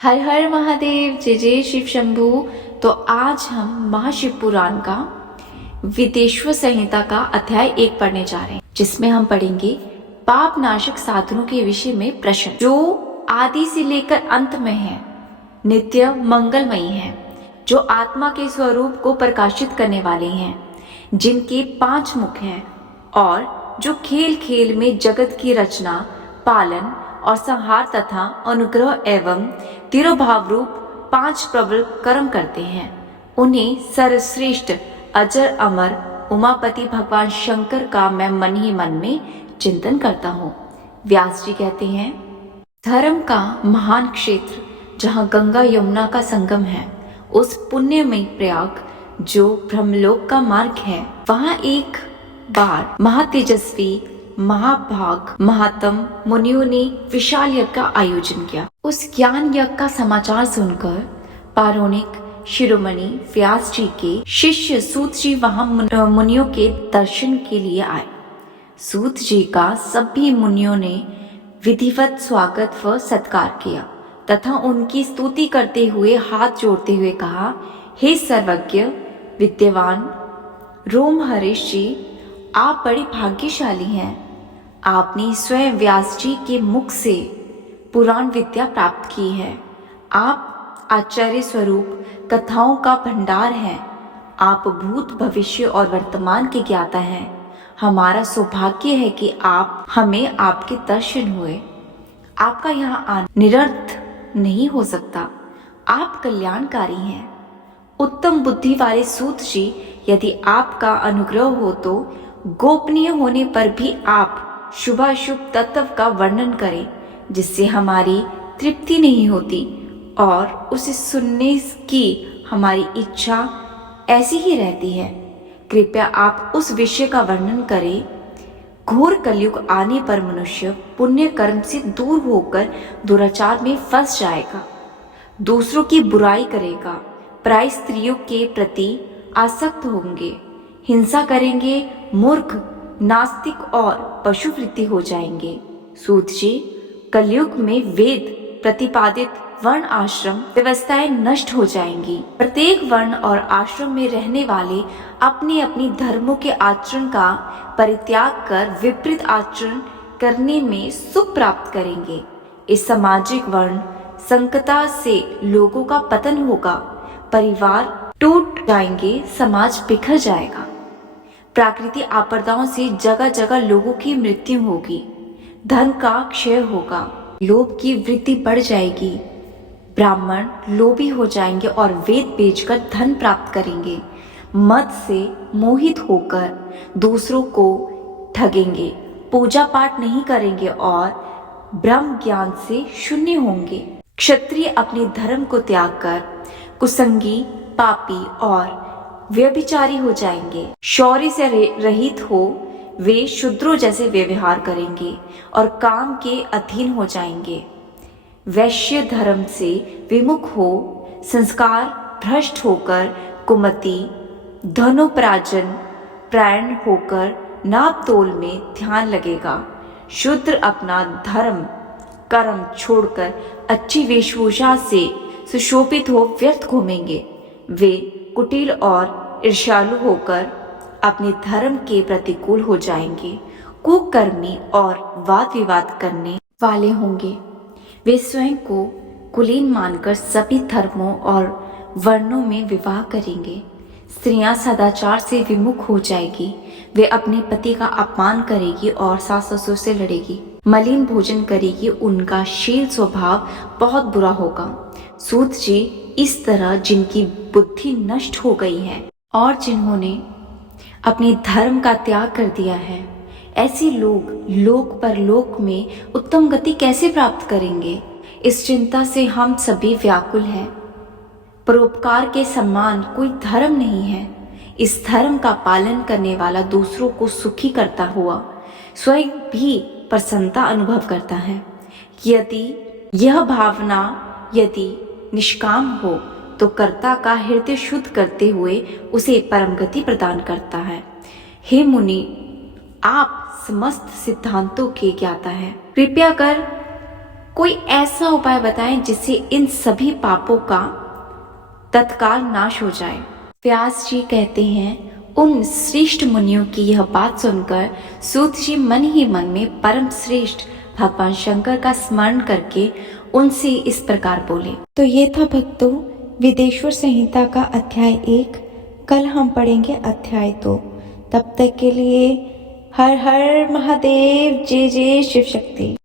हर हर महादेव, जय जय शिव शंभू। तो आज हम महाशिव पुराण का विदेश्वर संहिता का अध्याय 1 पढ़ने जा रहे हैं, जिसमें हम पढ़ेंगे पाप नाशक साधनों के विषय में प्रश्न, जो आदि से लेकर अंत में है, नित्य मंगलमयी है, जो आत्मा के स्वरूप को प्रकाशित करने वाले हैं, जिनके 5 मुख हैं और जो खेल खेल में जगत की रचना, पालन और संहार तथा अनुग्रह एवं तिरोभाव रूप 5 प्रबल कर्म करते हैं। उन्हें सर्वश्रेष्ठ अजर अमर उमापति भगवान शंकर का मैं मन ही मन में चिंतन करता हूँ। व्यास जी कहते हैं, धर्म का महान क्षेत्र जहाँ गंगा यमुना का संगम है, उस पुण्यमय प्रयाग जो ब्रह्मलोक का मार्ग है, वहाँ एक बार महातेजस्वी महाभाग महात्म मुनियों ने विशाल यज्ञ का आयोजन किया। उस ज्ञान यज्ञ का समाचार सुनकर पौराणिक शिरोमणि व्यास जी के शिष्य सूत जी वहां मुनियों के दर्शन के लिए आए। सूत जी का सभी मुनियों ने विधिवत स्वागत व सत्कार किया तथा उनकी स्तुति करते हुए हाथ जोड़ते हुए कहा, हे सर्वज्ञ विद्यवान रोमहर्षि जी, आप बड़े भाग्यशाली हैं। आपने स्वयं व्यास जी के मुख से पुराण विद्या प्राप्त की है। आप आचार्य स्वरूप कथाओं का भंडार हैं। आप भूत भविष्य और वर्तमान के ज्ञाता हैं। हमारा सौभाग्य है कि हमें आपके दर्शन हुए। आपका यहाँ आना निरर्थ नहीं हो सकता। आप कल्याणकारी हैं। उत्तम बुद्धि वाले सूत जी, यदि आपका अनुग्रह हो तो गोपनीय होने पर भी आप शुभाशुभ तत्व का वर्णन करें, जिससे हमारी तृप्ति नहीं होती और उसे सुनने की हमारी इच्छा ऐसी ही रहती है। कृपया आप उस विषय का वर्णन करें। घोर कलयुग आने पर मनुष्य पुण्य कर्म से दूर होकर दुराचार में फंस जाएगा, दूसरों की बुराई करेगा, पराई स्त्रियों के प्रति आसक्त होंगे, हिंसा करेंगे, मूर्ख, नास्तिक और पशुवृत्ति हो जाएंगे। सूत जी, कलयुग में वेद प्रतिपादित वर्ण आश्रम व्यवस्थाएं नष्ट हो जाएंगी। प्रत्येक वर्ण और आश्रम में रहने वाले अपने अपने धर्मों के आचरण का परित्याग कर विपरीत आचरण करने में सुख प्राप्त करेंगे। इस सामाजिक वर्ण संकता से लोगों का पतन होगा, परिवार टूट जाएंगे, समाज बिखर जाएगा। प्राकृतिक आपदाओं से जगह जगह लोगों की मृत्यु होगी, धन का क्षय होगा, लोभ की वृद्धि बढ़ जाएगी, ब्राह्मण लोभी हो जाएंगे और वेद बेचकर धन प्राप्त करेंगे, मद से मोहित होकर दूसरों को ठगेंगे, पूजा पाठ नहीं करेंगे और ब्रह्म ज्ञान से शून्य होंगे। क्षत्रिय अपने धर्म को त्याग कर कुसंगी, पापी और व्यभिचारी हो जाएंगे। शौर्य से रहित हो वे शूद्रों जैसे व्यवहार करेंगे और काम के अधीन हो जाएंगे। वैश्य धर्म से विमुख हो संस्कार भ्रष्ट होकर कुमति, धनोपराजन प्राण होकर नाप तोल में ध्यान लगेगा। शूद्र अपना धर्म कर्म छोड़कर अच्छी वेशभूषा से सुशोभित हो व्यर्थ घूमेंगे। वे कुटिल और ईर्ष्यालु होकर अपने धर्म के प्रतिकूल हो जाएंगे, कुकर्मी और वाद विवाद करने वाले होंगे। वे स्वयं को कुलीन मानकर सभी धर्मों और वर्णों में विवाह करेंगे। स्त्रियां सदाचार से विमुख हो जाएगी। वे अपने पति का अपमान करेगी और सास ससुर से लड़ेगी, मलिन भोजन करेगी। उनका शील स्वभाव बहुत बुरा होगा। सूत जी, इस तरह जिनकी बुद्धि नष्ट हो गई है और जिन्होंने अपने धर्म का त्याग कर दिया है, ऐसे लोग लोक परलोक में उत्तम गति कैसे प्राप्त करेंगे? इस चिंता से हम सभी व्याकुल हैं। परोपकार के समान कोई धर्म नहीं है। इस धर्म का पालन करने वाला दूसरों को सुखी करता हुआ स्वयं भी प्रसन्नता अनुभव करता है। यदि यह भावना निष्काम हो तो कर्ता का हृदय शुद्ध करते हुए उसे परम गति प्रदान करता है। हे मुनि, आप समस्त सिद्धांतों के ज्ञाता हैं। कृपया कर कोई ऐसा उपाय बताएं जिससे इन सभी पापों का तत्काल नाश हो जाए। व्यास जी कहते हैं, उन श्रेष्ठ मुनियों की यह बात सुनकर सूत जी मन ही मन में परम श्रेष्ठ भगवान शंकर का स्मरण करके उनसे इस प्रकार बोले। तो ये था भक्तों विदेश्वर संहिता का अध्याय 1। कल हम पढ़ेंगे अध्याय 2। तब तक के लिए हर हर महादेव, जय जय शिव शक्ति।